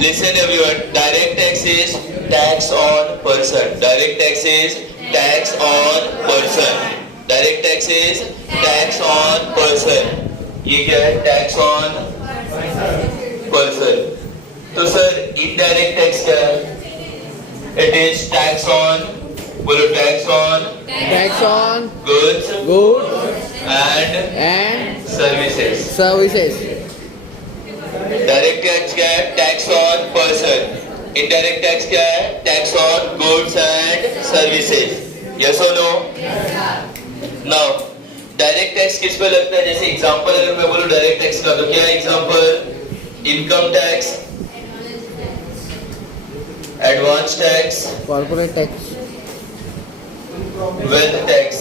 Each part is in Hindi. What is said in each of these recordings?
Listen everyone, direct tax is tax on person. Direct tax is tax on person. Direct tax is tax on person. ये क्या है? Tax on person. तो सर indirect tax क्या है? It is tax on, बोलो tax on goods and services. Direct tax क्या है? Tax on person. Indirect tax क्या है? Tax on goods and services. Yes or no? Now direct tax किस पे लगता है? जैसे एग्जांपल अगर मैं बोलूं डायरेक्ट टैक्स का, तो क्या है example? Income tax, advance tax, corporate tax, wealth tax,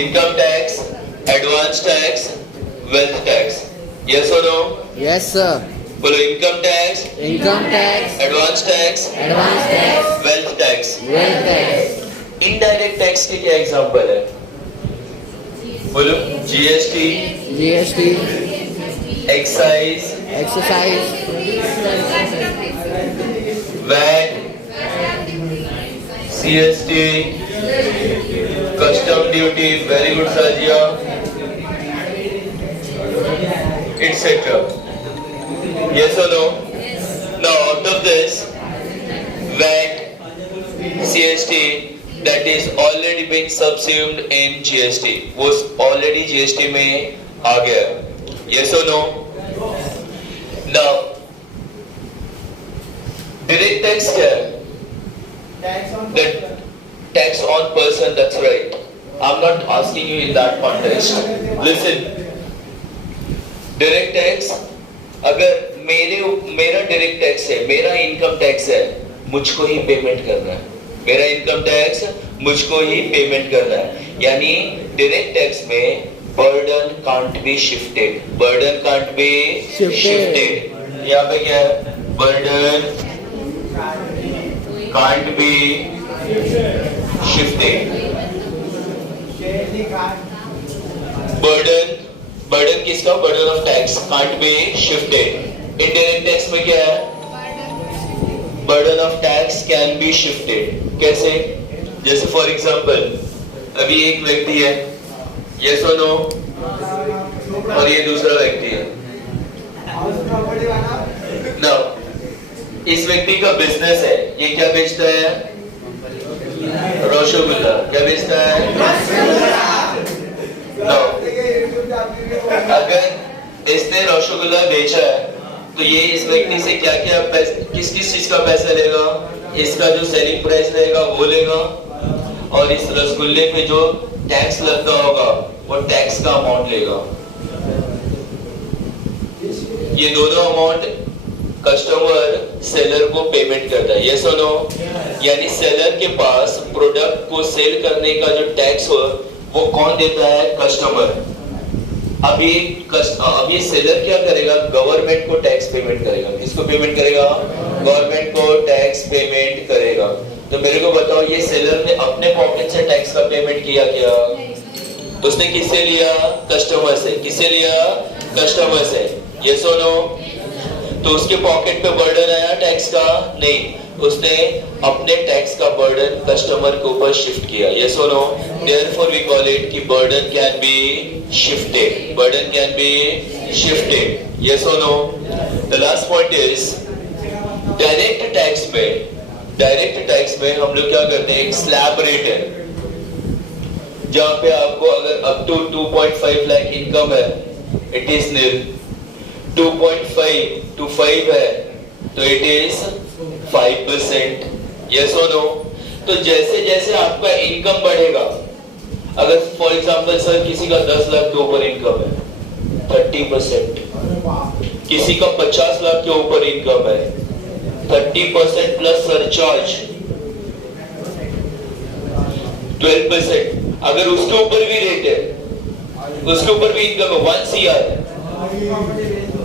income tax, advance tax, wealth tax. Yes or no? Yes sir. बोलो income tax, advance tax, wealth tax. Indirect tax के क्या एग्जांपल है? बोलो GST, excise, VAT, CST, custom duty, very good Sajiya, etc. Yes or no? Now out of this, VAT, CST, that is already been subsumed in GST. वो already GST में आ गया. Yes or no? Now direct tax क्या है? The tax on person. That's right. I'm not asking you in that context. Listen. Direct tax, अगर मेरा डायरेक्ट टैक्स है, मेरा इनकम टैक्स है, मुझको ही पेमेंट करना है. मेरा इनकम टैक्स मुझको ही पेमेंट करना है. यानी डायरेक्ट टैक्स में burden can't be shifted. Burden can't be shifted. यहाँ पे क्या है? Burden can't be shifted. Burden किसका? Burden of tax can't be shifted. Indirect tax में क्या है? Burden of tax can be shifted. कैसे? जैसे फॉर एग्जांपल अभी एक व्यक्ति है, यस और नो, और ये दूसरा व्यक्ति है. नाउ इस व्यक्ति का बिजनेस है, ये क्या बेचता है? रसगुल्ला. क्या बेचता है? अगर इसने रसगुल्ला बेचा है तो ये इस व्यक्ति से क्या क्या किस चीज का पैसा लेगा? इसका जो सेलिंग प्राइस रहेगा वो लेगा, और इस रसगुल्ले पे जो टैक्स लगता होगा वो टैक्स का अमाउंट लेगा. ये दोनों अमाउंट कस्टमर सेलर को पेमेंट करता है. Yes or no? यानी सेलर के पास प्रोडक्ट को सेल करने का जो टैक्स हो वो कौन देता है? कस्टमर. अभी सेलर क्या करेगा? गवर्नमेंट को टैक्स पेमेंट करेगा. किसको पेमेंट करेगा? गवर्नमेंट को टैक्स पेमेंट करेगा. तो मेरे को बताओ, ये सेलर ने अपने पॉकेट से टैक्स का पेमेंट किया क्या? उसने किससे लिया? कस्टमर से. किससे लिया? कस्टमर से. Yes or no? तो उसके पॉकेट पे बर्डन आया टैक्स का? नहीं, उसने अपने टैक्स का बर्डन कस्टमर के ऊपर शिफ्ट किया. Yes or no? Therefore we call it कि burden can be shifted. Burden can be shifted. Yes or no? The last point is direct tax में हम लोग क्या करते हैं? एक स्लैब रेट है जहां पे आपको अगर अप टू 2.5 लाख इनकम है, इट इज नील. 2.5 to 5 है तो it is 5%. Yes or no? तो जैसे जैसे आपका इनकम बढ़ेगा, अगर फॉर एग्जांपल सर किसी का 10 लाख के ऊपर इनकम है, 30%. किसी का 50 लाख के ऊपर इनकम है, 30% प्लस सरचार्ज 12%. अगर उसके ऊपर भी रेट है, उसके ऊपर भी इनकम है 1 CR,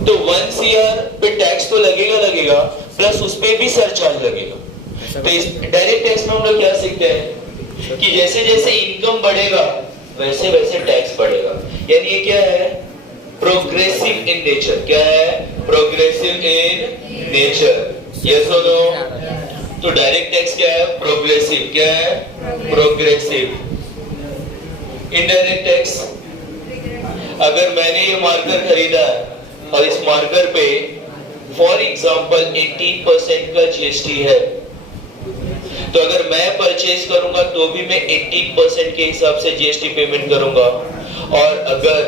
तो 1 CR पे टैक्स तो लगेगा, प्लस उस पे भी सरचार्ज लगेगा. तो इस डायरेक्ट टैक्स में हम लोग क्या सीखते हैं कि जैसे जैसे इनकम बढ़ेगा वैसे वैसे टैक्स बढ़ेगा. यानी ये क्या है? Progressive in nature. क्या है? Progressive in nature. Yes or no? तो डायरेक्ट टैक्स क्या है? प्रोग्रेसिव। क्या है? प्रोग्रेसिव। इनडायरेक्ट टैक्स, अगर मैंने ये मार्कर खरीदा है और इस मार्कर पे फॉर एग्जांपल 18% का जीएसटी है, तो अगर मैं परचेज करूंगा तो भी मैं 18% के हिसाब से जीएसटी पेमेंट करूंगा, और अगर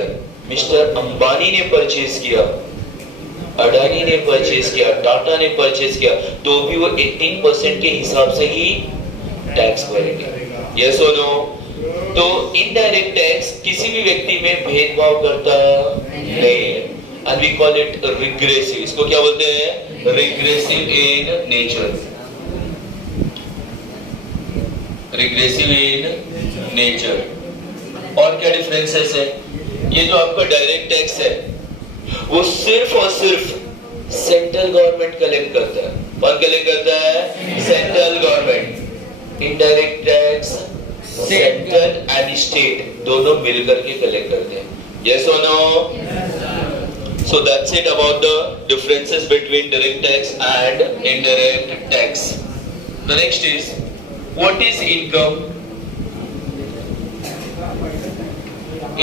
मिस्टर अंबानी ने परचेज किया, अडानी ने परचेज किया, टाटा ने परचेज किया, तो भी वो 18% के हिसाब से ही टैक्स भरेंगे। Yes or no? तो इनडायरेक्ट टैक्स किसी भी व्यक्ति में भेदभाव करता नहीं है, and we call it regressive. इसको क्या बोलते हैं? Regressive in nature. Regressive in nature. और क्या डिफरेंसेस है? ये जो आपका डायरेक्ट टैक्स है वो सिर्फ और सिर्फ सेंट्रल गवर्नमेंट कलेक्ट करता है। कौन कलेक्ट करता है? Central government. Indirect tax central and state दोनों मिलकर के कलेक्ट करते हैं। Yes or no? So that's it about the differences between direct tax and indirect tax. The next is what is income?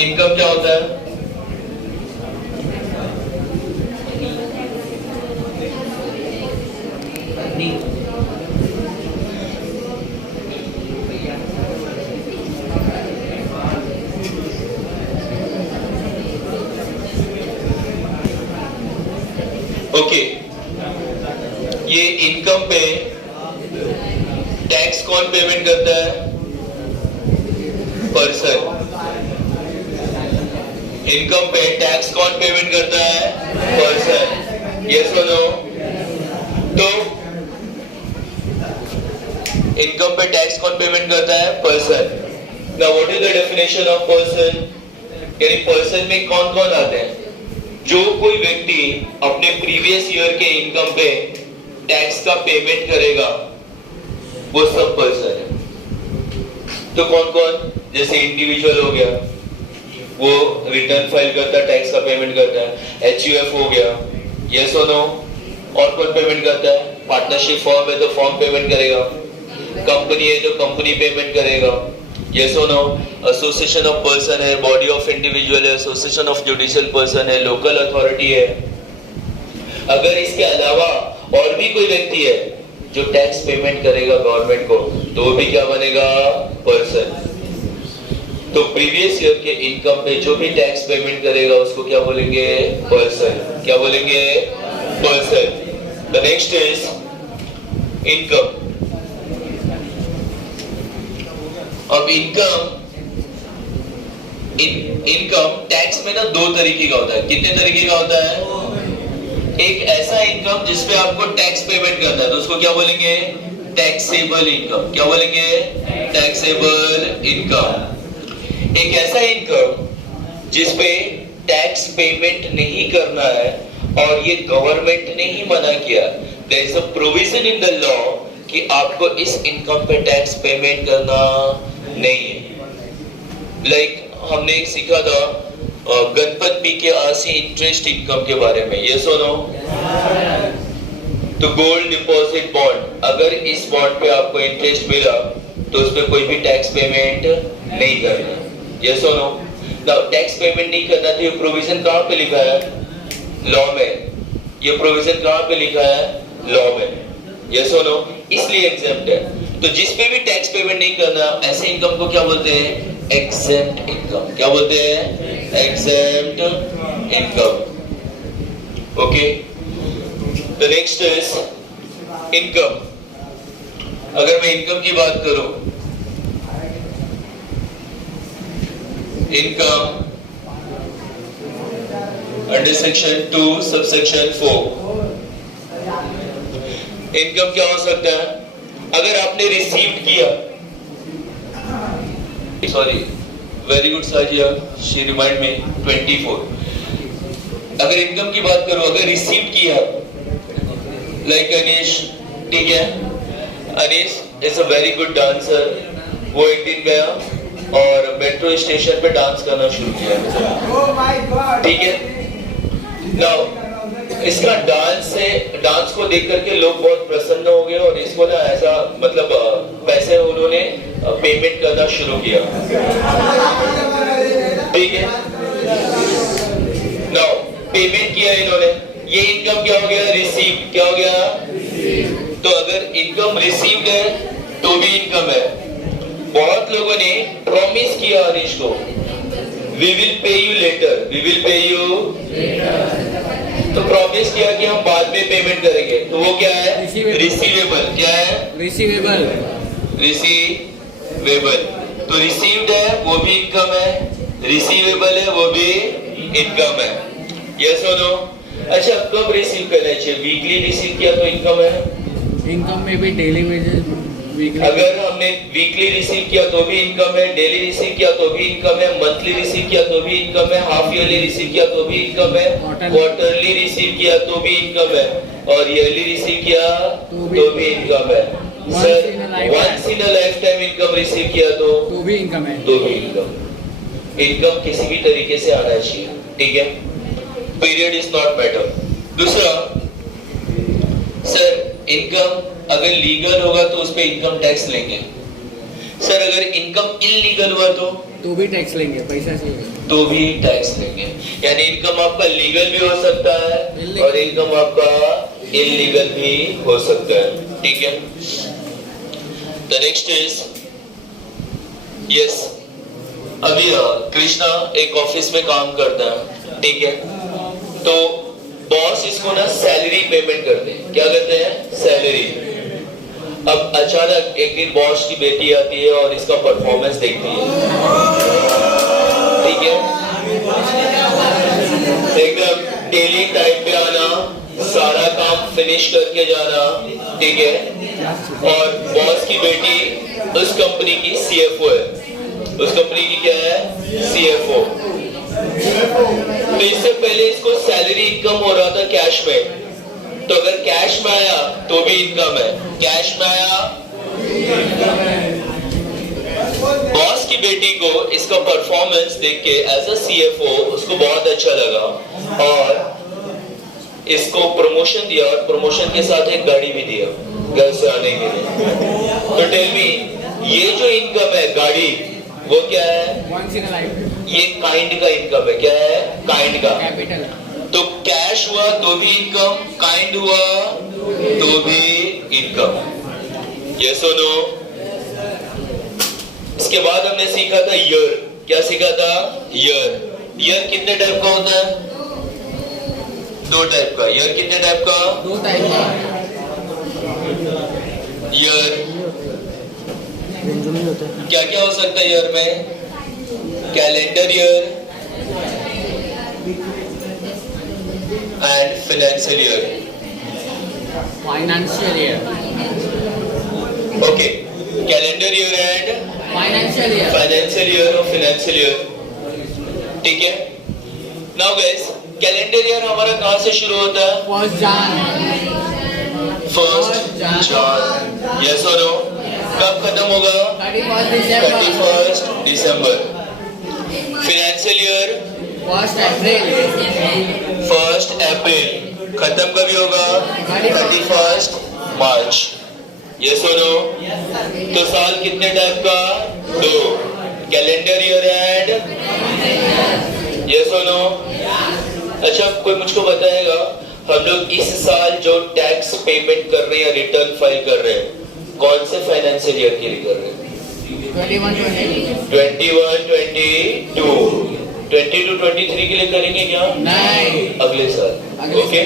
Income क्या होता है? ओके, ये इनकम पे टैक्स कौन पेमेंट करता है? पर्सन। इनकम पे टैक्स कौन पेमेंट करता है? पर्सन। Yes or no? तो इनकम पे टैक्स कौन पेमेंट करता है? Person. Now what is the definition of person? यानी पर्सन में कौन कौन आते हैं? जो कोई व्यक्ति अपने प्रीवियस ईयर के इनकम पे टैक्स का पेमेंट करेगा वो सब पर्सन है। तो कौन कौन? जैसे इंडिविजुअल हो गया, वो रिटर्न फाइल करता है, टैक्स का पेमेंट करता है। एचयूएफ हो गया। Yes or no? और कौन पेमेंट करता है? पार्टनरशिप फॉर्म है तो फॉर्म पेमेंट करेगा, कंपनी है तो कंपनी पेमेंट करेगा। Yes or no? Association of person है, बॉडी ऑफ इंडिविजुअल है, एसोसिएशन ऑफ जुडिशियल पर्सन है, लोकल अथॉरिटी है। अगर इसके अलावा और भी कोई व्यक्ति है जो टैक्स पेमेंट करेगा गवर्नमेंट को, तो वो भी क्या बनेगा? पर्सन। तो प्रीवियस ईयर के इनकम पे जो भी टैक्स पेमेंट करेगा उसको क्या बोलेंगे? पर्सन। क्या बोलेंगे? Person. The next is income. अब इनकम टैक्स में ना दो तरीके का होता है। कितने तरीके का होता है? एक ऐसा इनकम जिसपे आपको टैक्स पेमेंट करना है, तो उसको क्या बोलेंगे? Taxable income. क्या बोलेंगे? Taxable income. एक ऐसा इनकम जिसपे टैक्स पेमेंट नहीं करना है और ये गवर्नमेंट ने ही मना किया। There is a provision in the law कि आपको इस इनकम पे टैक्स पेमेंट करना नहीं है। लाइक हमने एक सीखा था गणपत पी के आसी इंटरेस्ट इनकम के बारे में। ये सुनो, तो गोल्ड डिपॉजिट बॉन्ड, अगर इस बॉन्ड पे आपको इंटरेस्ट मिला तो उस पे कोई भी टैक्स पेमेंट नहीं करना। ये सुनो, टैक्स पेमेंट नहीं करना, तो ये प्रोविजन कहाँ पे लिखा है? लॉ में। ये प्रोविजन कहाँ पे लिखा है? लॉ में। ये सुनो, इसलिए एग्जेम्प्ट है। तो जिस पे भी टैक्स पेमेंट नहीं करना, ऐसे इनकम को क्या बोलते हैं? Exempt income. क्या बोलते हैं? Exempt income. Okay, the next is income. अगर मैं इनकम की बात करूं, income under section 2 subsection 4, income क्या हो सकता है? अगर आपने रिसीव किया, sorry, very good Sajiya, she remind me 24। अगर इनकम की बात करो, अगर रिसीव किया, लाइक अनीश, ठीक है, Anish is a very good dancer, वो एक दिन गया और मेट्रो स्टेशन पे डांस करना शुरू किया, ठीक है, नाउ इसका डांस को देख करके लोग बहुत प्रसन्न हो गए और इसको ना ऐसा मतलब पैसे उन्होंने पेमेंट करना शुरू किया। ठीक है, नाउ पेमेंट किया इन्होंने, ये इनकम क्या हो गया? रिसीव। क्या हो गया? तो अगर इनकम रिसीव्ड है तो भी इनकम है। बहुत लोगों ने प्रॉमिस किया हरीश को, we will pay you later, we will pay you, तो प्रॉमिस किया कि हम बाद में पेमेंट करेंगे, तो वो क्या है? रिसीवेबल। क्या है? रिसीवेबल। रिसीवेबल। तो रिसीव्ड है वो भी इनकम है, रिसीवेबल है वो भी इनकम है। Yes or no? अच्छा, कब रिसीव करना चाहिए? वीकली रिसीव किया तो इनकम है, इनकम में भी डेली वेजेस वीकली। अगर हमने वीकली रिसीव किया तो भी इनकम है, डेली रिसीव किया तो भी इनकम है, मंथली रिसीव किया तो भी इनकम है, हाफ ईयरली रिसीव किया तो भी इनकम है, क्वार्टरली रिसीव किया तो भी इनकम है, और ईयरली रिसीव किया तो भी इनकम है। Sir, once in a lifetime income receive किया तो भी इनकम है, तो भी इनकम। इनकम किसी भी तरीके से आना चाहिए, ठीक है? Period is not matter. दूसरा, सर इनकम अगर लीगल होगा तो उस पे इनकम टैक्स लेंगे। सर अगर इनकम इलीगल हुआ तो भी टैक्स लेंगे, पैसा चाहिए तो भी टैक्स लेंगे। यानी इनकम आपका लीगल भी हो सकता है और इनकम आपका इलीगल भी हो सकता है, ठीक है? द नेक्स्ट इज, यस, अभी कृष्णा एक ऑफिस में काम करता है, ठीक है? तो बॉस इसको ना सैलरी पेमेंट करते हैं। क्या करते हैं? सैलरी। अब अचानक एक दिन बॉस की बेटी आती है और इसका परफॉर्मेंस देखती है, ठीक है? एकदम डेली टाइम पे आना, सारा काम फिनिश करके जाना, ठीक है? और बॉस की बेटी उस कंपनी की सीएफओ है, उस कंपनी की क्या है? सीएफओ। तो इससे पहले इसको सैलरी इनकम हो रहा था कैश में, तो अगर कैश में आया तो भी इनकम है, कैश में आया। बॉस की बेटी को इसका परफॉर्मेंस देख के एज अ सीएफओ उसको बहुत अच्छा लगा और इसको प्रमोशन दिया, और प्रमोशन के साथ एक गाड़ी भी दिया घर से आने के लिए। तो टेल मी, ये जो इनकम है गाड़ी, वो क्या है? ये काइंड का इनकम है। क्या है? काइंड का। कैपिटल। तो कैश हुआ तो भी इनकम, काइंड हुआ तो भी इनकम। Yes or no? इसके बाद हमने सीखा था ईयर। क्या सीखा था? ईयर। ईयर कितने टाइप का होता है? 2 टाइप का। ईयर कितने टाइप का? 2 टाइप का। ईयर क्या क्या हो सकता है ईयर में? Calendar year and financial year. Financial year. Okay, calendar year and financial year. Financial year और फाइनेंशियल ईयर, ठीक है? नाउ गाइस, कैलेंडर ईयर हमारा कहां से शुरू होता है? 1 जान। Yes or no? कब खत्म होगा? 31 दिसंबर। फाइनेंशियल ईयर 1 अप्रैल। 1 अप्रैल। खत्म कभी होगा? 31 मार्च। Yes or no? तो साल कितने टाइप का? 2। Calendar year and, yes or no? अच्छा, कोई मुझको बताएगा, हम लोग इस साल जो टैक्स पेमेंट कर रहे हैं, रिटर्न फाइल कर रहे हैं, कौन से फाइनेंशियल ईयर के लिए कर रहे हैं? 22 23 के लिए करेंगे क्या? नहीं, अगले साल। ओके,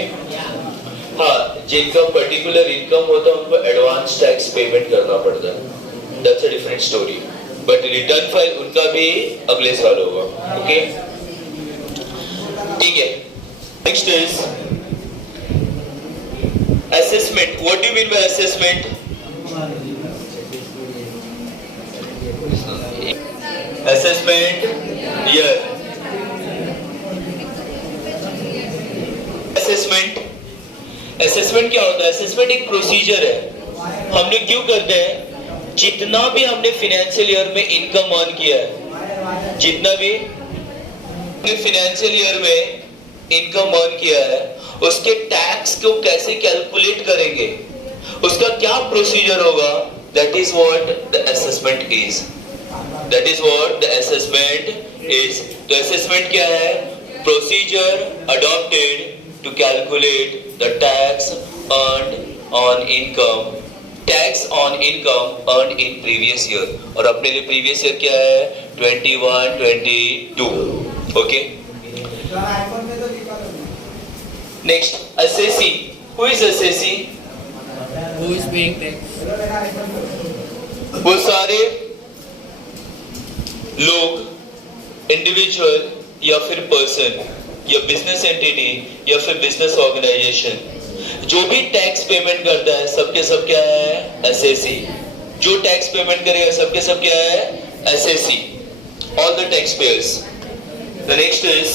हाँ, जिनका पर्टिकुलर इनकम होता है उनको एडवांस टैक्स पेमेंट करना पड़ता है, that's a different story. But return file उनका भी अगले साल होगा। ओके, ठीक है? Next is assessment. What do you mean by assessment? Assessment year. Assessment क्या होता है? असेसमेंट एक प्रोसीजर है। हमने क्यों करते हैं? जितना भी हमने फाइनेंशियल ईयर में इनकम अर्न किया है, जितना भी फाइनेंशियल ईयर में इनकम अर्न किया है उसके टैक्स को कैसे कैलकुलेट करेंगे, उसका क्या प्रोसीजर होगा, that is what the assessment is. That is what the assessment is. तो असेसमेंट क्या है? Procedure adopted to calculate the tax earned on income, tax on income earned in previous year. और अपने लिए प्रीवियस ईयर क्या है? 21-22। Okay, next assessee. Who is assessee? Who is paying tax? वो सारे लोग, इंडिविजुअल या फिर पर्सन या बिजनेस एंटिटी या फिर बिजनेस ऑर्गेनाइजेशन जो भी टैक्स पेमेंट करता है सबके सब क्या है? एसएससी। जो टैक्स पेमेंट करेगा सबके सब क्या है? SSC. All the tax payers. The next is